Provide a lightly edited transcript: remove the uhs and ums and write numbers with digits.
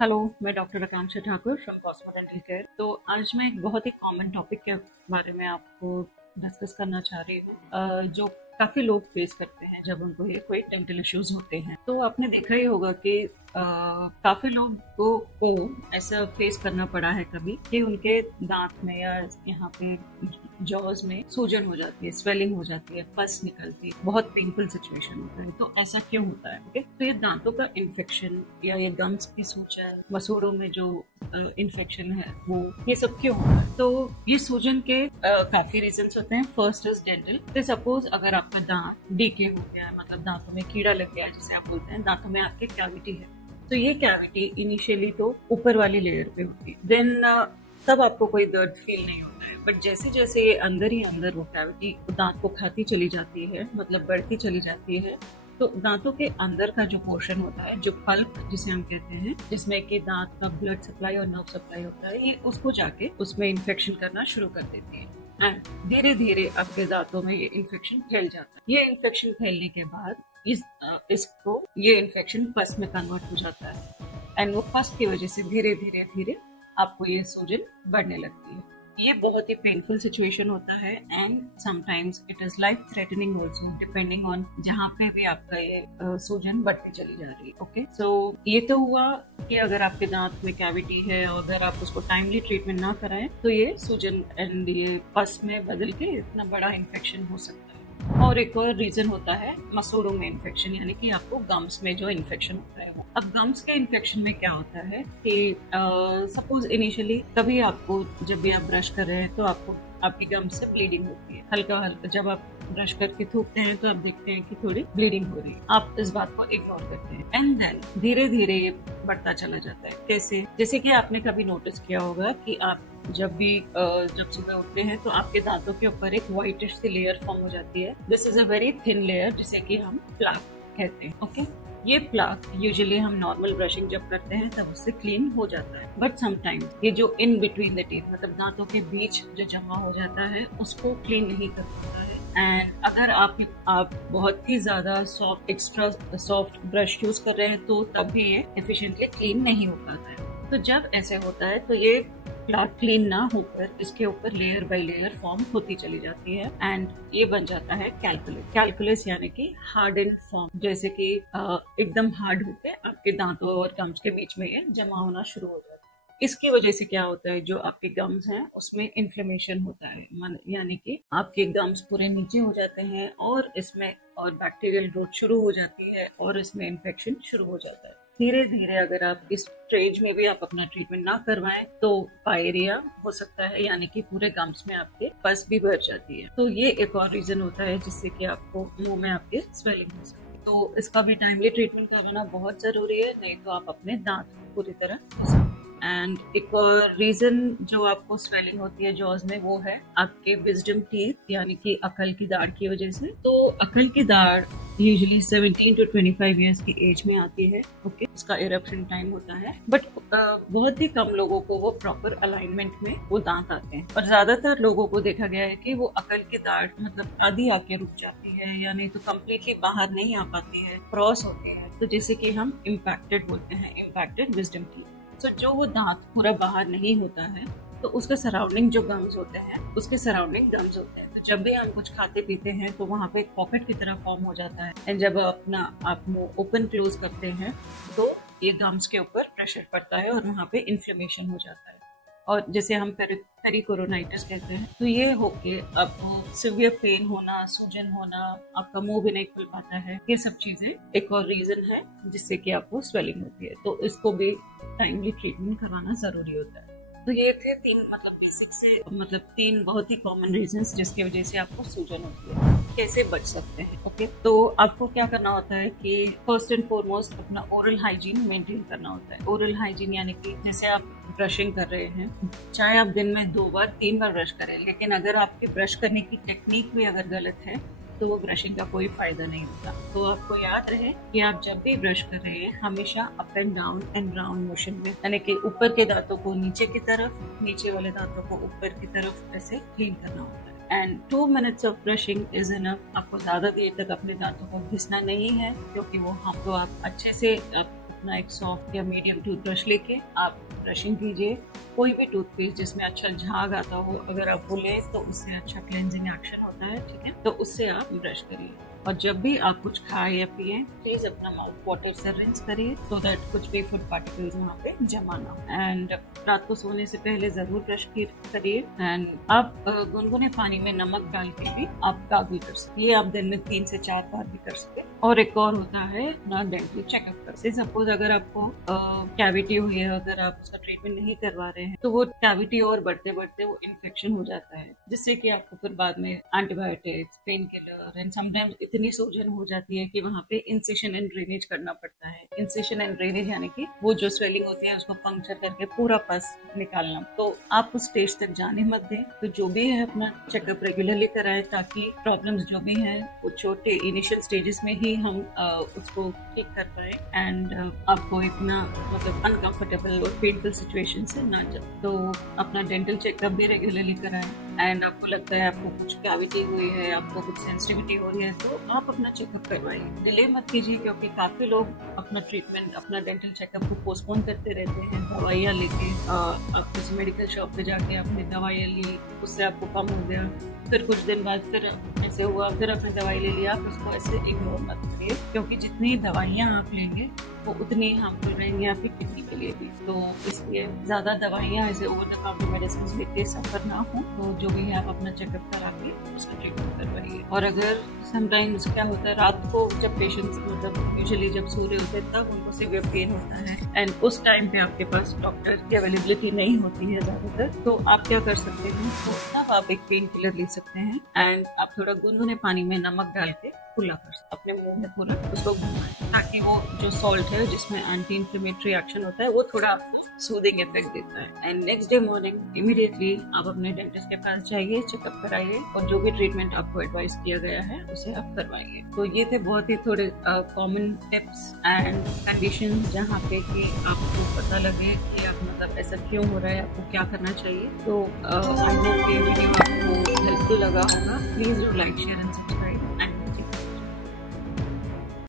Hello, मैं doctor Akanksha Thakur from Cosmo dental care. तो आज मैं एक बहुत ही कॉमन टॉपिक के बारे में आपको डिस्कस करना चाह रही हूँ, जो काफ़ी लोग फेस करते हैं जब उनको ये कोई डेंटल इश्यूज होते हैं। तो आपने देखा ही होगा कि काफ़ी लोगों को ऐसा फेस करना पड़ा है कभी कि उनके दांत में या यहाँ पे जॉज में सूजन हो जाती है, स्वेलिंग हो जाती है, पस निकलती है, बहुत पेनफुल सिचुएशन होता है। तो ऐसा क्यों होता है? ओके, तो ये दांतों का इन्फेक्शन या ये गम्स की सूजन, मसूड़ों में जो इन्फेक्शन है वो, ये सब क्यों होता है? तो ये सूजन के काफी रीजंस होते हैं। First is dental. तो सपोज अगर आपका दांत डीके हो गया है, मतलब दांतों में कीड़ा लग गया है, जिसे आप बोलते हैं, दांतों में आपके कैविटी है, तो ये कैविटी इनिशियली तो ऊपर वाली लेयर पे होती है, देन तब आपको कोई दर्द फील नहीं होता है। बट जैसे जैसे ये अंदर ही अंदर वो कैविटी दांत को खाती चली जाती है, मतलब बढ़ती चली जाती है, तो दांतों के अंदर का जो पोर्शन होता है, जो पल्प जिसे हम कहते हैं, जिसमें कि दांत का ब्लड सप्लाई और नर्व सप्लाई होता है, ये उसको जाके उसमें इन्फेक्शन करना शुरू कर देती है एंड धीरे धीरे आपके दांतों में ये इन्फेक्शन फैल जाता है। ये इन्फेक्शन फैलने के बाद ये इन्फेक्शन पस में कन्वर्ट हो जाता है एंड वो पस की वजह से धीरे धीरे धीरे आपको ये सूजन बढ़ने लगती है। ये बहुत ही पेनफुल सिचुएशन होता है and sometimes it is life threatening also, depending on जहाँ पे भी आपका ये सूजन बढ़ती चली जा रही है। ओके, सो ये तो हुआ कि अगर आपके दांत में कैविटी है और अगर आप उसको टाइमली ट्रीटमेंट ना कराएं तो ये सूजन एंड ये पस में बदल के इतना बड़ा इन्फेक्शन हो सकता है। और एक और रीजन होता है मसूड़ों में इन्फेक्शन, यानी कि आपको गम्स में जो इन्फेक्शन होता है वो। अब गम्स के इन्फेक्शन में क्या होता है कि सपोज इनिशियली कभी आपको, जब भी आप ब्रश कर रहे हैं तो आपको आपकी गम्स से ब्लीडिंग होती है, हल्का हल्का। जब आप ब्रश करके थूकते हैं तो आप देखते हैं कि थोड़ी ब्लीडिंग हो रही है, आप इस बात को इग्नोर करते हैं एंड देन धीरे धीरे ये बढ़ता चला जाता है। कैसे? जैसे कि आपने कभी नोटिस किया होगा कि आप जब सुबह उठते हैं तो आपके दांतों के ऊपर एक व्हाइटिश सी लेयर फॉर्म हो जाती है। This is a very thin layer, जिसे कि हम प्लाक कहते हैं। ओके, ये प्लाक यूजुअली हम नॉर्मल ब्रशिंग जब करते हैं तब उससे क्लीन हो जाता है, बट समटाइम्स ये जो इन बिटवीन द टीथ, मतलब दांतों के बीच जो जमा हो जाता है, उसको क्लीन नहीं कर पाता है। एंड अगर आप बहुत ही ज्यादा एक्स्ट्रा सॉफ्ट ब्रश यूज कर रहे हैं तो तब भी ये एफिशिएंटली क्लीन नहीं हो पाता है। तो जब ऐसे होता है तो ये प्लाक क्लीन ना होकर इसके ऊपर लेयर बाय लेयर फॉर्म होती चली जाती है एंड ये बन जाता है कैलकुलस, यानी कि हार्ड एंड फॉर्म, जैसे कि एकदम हार्ड होते आपके दांतों और गम्स के बीच में ये जमा होना शुरू हो जाता है। इसकी वजह से क्या होता है, जो आपके गम्स हैं उसमें इन्फ्लेमेशन होता है, यानी कि आपके गम्स पूरे नीचे हो जाते हैं और इसमें और बैक्टीरियल ग्रोथ शुरू हो जाती है और इसमें इन्फेक्शन शुरू हो जाता है। धीरे धीरे अगर आप इस स्टेज में भी आप अपना ट्रीटमेंट ना करवाएं तो पायरिया हो सकता है, यानी कि पूरे गम्स में आपके पस भी बढ़ जाती है। तो ये एक और रीजन होता है जिससे कि आपको मुंह में आपके स्वेलिंग हो सकती है। तो इसका भी टाइमली ट्रीटमेंट करवाना बहुत जरूरी है, नहीं तो आप अपने दांत पूरी तरह। एंड एक और रीजन जो आपको स्वेलिंग होती है जॉज में, वो है आपके विजडम टीथ, यानी कि अकल की दाढ़ की वजह से। तो अकल की दाढ़ यूजुअली 17 to 25 ईयर्स की एज में आती है। ओके, उसका इरप्शन टाइम होता है, बट बहुत ही कम लोगों को वो प्रॉपर अलाइनमेंट में वो दांत आते हैं और ज्यादातर लोगों को देखा गया है कि वो अकल की दाढ़ मतलब आधी आके रुक जाती है, या नहीं तो कम्प्लीटली बाहर नहीं आ पाती है, क्रॉस होती है, तो जैसे कि हम इम्पैक्टेड बोलते हैं, इम्पैक्टेड विजडम टीथ। तो जो वो दांत पूरा बाहर नहीं होता है तो उसके सराउंडिंग जो गम्स होते हैं, उसके सराउंडिंग गम्स होते हैं। तो जब भी हम कुछ खाते पीते हैं तो वहाँ पे एक पॉकेट की तरह फॉर्म हो जाता है एंड जब आप मुंह ओपन क्लोज करते हैं तो ये गम्स के ऊपर प्रेशर पड़ता है और वहाँ पे इन्फ्लेमेशन हो जाता है, और जैसे हम पेरिकोरोनाइटिस कहते हैं। तो ये होके आपको सिवियर पेन होना, सूजन होना, आपका मुंह भी नहीं खुल पाता है, ये सब चीजें एक और रीजन है जिससे कि आपको स्वेलिंग होती है। तो इसको भी टाइमली ट्रीटमेंट करवाना जरूरी होता है। तो ये थे तीन बहुत ही कॉमन रीजंस जिसकी वजह से आपको सूजन होती है। कैसे बच सकते हैं? ओके, तो आपको क्या करना होता है कि फर्स्ट एंड फॉरमोस्ट अपना ओरल हाइजीन मेंटेन करना होता है। ओरल हाइजीन यानी कि जैसे आप ब्रशिंग कर रहे हैं, चाहे आप दिन में 2 बार 3 बार ब्रश करें, लेकिन अगर आपकी ब्रश करने की टेक्निक भी अगर गलत है तो वो ब्रशिंग का कोई फायदा नहीं होता। तो आपको याद रहे कि आप जब भी ब्रश कर रहे हैं हमेशा अप एंड राउंड मोशन में, यानी कि ऊपर के दांतों को नीचे की तरफ, नीचे वाले दांतों को ऊपर की तरफ ऐसे क्लीन करना होता है। And 2 minutes of brushing is enough. आपको ज्यादा देर तक अपने दांतों को घिसना नहीं है, क्योंकि वो हम तो आप अच्छे से अपना एक सॉफ्ट या मीडियम टूथब्रश लेके आप ब्रशिंग कीजिए। कोई भी टूथपेस्ट जिसमें अच्छा झाग आता हो, अगर आप वो लें तो उससे अच्छा क्लेंजिंग एक्शन होता है, ठीक है, तो उससे आप ब्रश करिए। और जब भी आप कुछ खाएं या पिए, प्लीज अपना माउथ वाटर से रिंस करिए सो दैट कुछ भी फूड पार्टिकल्स वहाँ पे जमा ना हो। एंड रात को सोने से पहले जरूर ब्रश करिए। एंड आप गुनगुने पानी में नमक डाल के भी आप गार्गल कर सकते हैं। ये आप दिन में 3 से 4 बार भी कर सकते हैं। और एक और होता है अपना डेंटल चेकअप कर। सपोज अगर आपको कैविटी हुई है, अगर आप उसका ट्रीटमेंट नहीं करवा रहे हैं, तो वो कैविटी और बढ़ते बढ़ते वो इन्फेक्शन हो जाता है, जिससे कि आपको फिर बाद में antibiotics, pain killer and sometimes इतनी सूजन हो जाती है कि वहाँ पे इंसिशन एंड ड्रेनेज करना पड़ता है। इंसिशन एंड ड्रेनेज यानी कि वो जो स्वेलिंग होती है उसको पंक्चर करके पूरा पस निकालना। तो आप उस स्टेज तक जाने मत दें। तो जो भी है अपना चेकअप रेगुलरली कराएं, ताकि प्रॉब्लम्स जो भी हैं वो छोटे इनिशियल स्टेजेस में ही हम उसको ठीक कर पाए एंड आपको इतना मतलब अनकंफर्टेबल और पेनफुल सिचुएशन से ना जाए। तो अपना डेंटल चेकअप भी रेगुलरली कराएं। एंड आपको लगता है आपको कुछ कैविटी हुई है, आपको कुछ सेंसिटिविटी हो रही है, तो आप अपना चेकअप करवाइए। डिले मत कीजिए, क्योंकि काफी लोग अपना ट्रीटमेंट, अपना डेंटल चेकअप को पोस्टपोन करते रहते हैं। दवाइयाँ लेके आप किसी मेडिकल शॉप पे जाके आपने दवाइयाँ ली, उससे आपको कम हो गया, फिर कुछ दिन बाद फिर ऐसे हुआ, फिर आपने दवाई ले लिया। आप उसको ऐसे इग्नोर मत करिए, क्योंकि जितनी दवाइयाँ आप लेंगे वो उतनी हार्मफुल रहेंगी आपकी किडनी के लिए भी। तो इसलिए ज्यादा दवाइयाँ ऐसे ओवर द काउंटर मेडिसिन लेके सफर ना हो। तो जो भी है आप अपना चेकअप करा के उसका ट्रीटमेंट करवाइए। और अगर समटाइम्स क्या होता है, रात को जब पेशेंट्स मतलब यूजुअली जब सो रहे होते हैं तब उनको सीवियर पेन होता है एंड उस टाइम पे आपके पास डॉक्टर की अवेलेबिलिटी नहीं होती है ज्यादातर, तो आप क्या कर सकते हैं, तो तब आप एक पेन किलर ले सकते हैं एंड आप थोड़ा गुनगुने पानी में नमक डाल के कुल्ला कर अपने मुंह में पूरा उसको घुमाएं, ताकि वो जो सॉल्ट है जिसमें एंटी इंफ्लेमेटरी एक्शन होता है वो थोड़ा सूदिंग इफेक्ट देता है। And next day morning immediately आप अपने डेंटिस्ट के पास जाइए, चेकअप कराइए और जो भी ट्रीटमेंट आपको एडवाइस किया गया है उसे आप करवाइए। तो ये थे बहुत ही थोड़े कॉमन टिप्स एंड कंडीशन जहाँ पे कि आपको पता लगे कि आप मतलब ऐसा क्यों हो रहा है, आपको क्या करना चाहिए। तो आई होप ये वीडियो आपको हेल्पफुल लगा होगा। Please do like, share and subscribe.